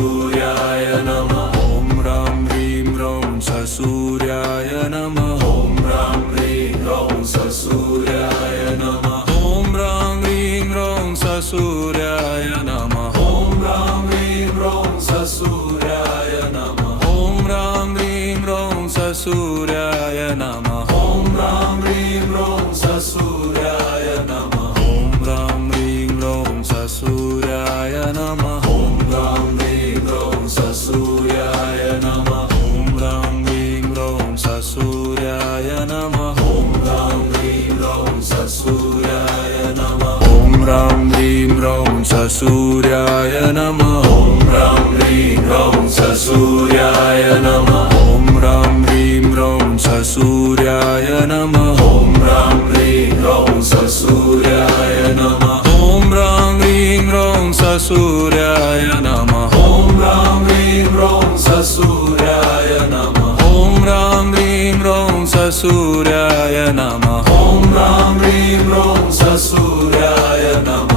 सूर्याय नमः ॐ ह्रां ह्रीं ह्रौं सूर्याय नमः ॐ ह्रां ह्रीं ह्रौं सूर्याय नमः ॐ ह्रां ह्रीं ह्रौं सूर्याय नमः ॐ ह्रां ह्रीं ह्रौं सूर्याय नमः ॐ ह्रां ह्रीं ह्रौं सूर्याय नमः ॐ ह्रां ह्रीं ह्रौं सूर्याय नमः ॐ ह्रां ह्रीं ह्रौं सूर्याय नमः ॐ ह्रां ह्रीं ह्रौं सूर्याय नमः ॐ ह्रां ह्रीं ह्रौं सूर्याय नमः ॐ ह्रां ह्रीं ह्रौं सूर्याय नमः ॐ ह्रां ह्रीं ह्रौं सूर्याय नमः ॐ ह्रां ह्रीं ह्रौं सूर्याय नमः ॐ ह्रां ह्रीं ह्रौं सूर्याय नमः ॐ ह्रां ह्रीं ह्रौं सूर्याय नमः ॐ ह्रां ह्रीं ह्रौं सूर्याय नमः ॐ ह्रां ह्रीं ह्रौं सूर्याय नमः ॐ ह्रां ह्रीं ह्रौं सूर्याय नमः ॐ ह्रां ह्रीं ह्रौं सूर्याय नमः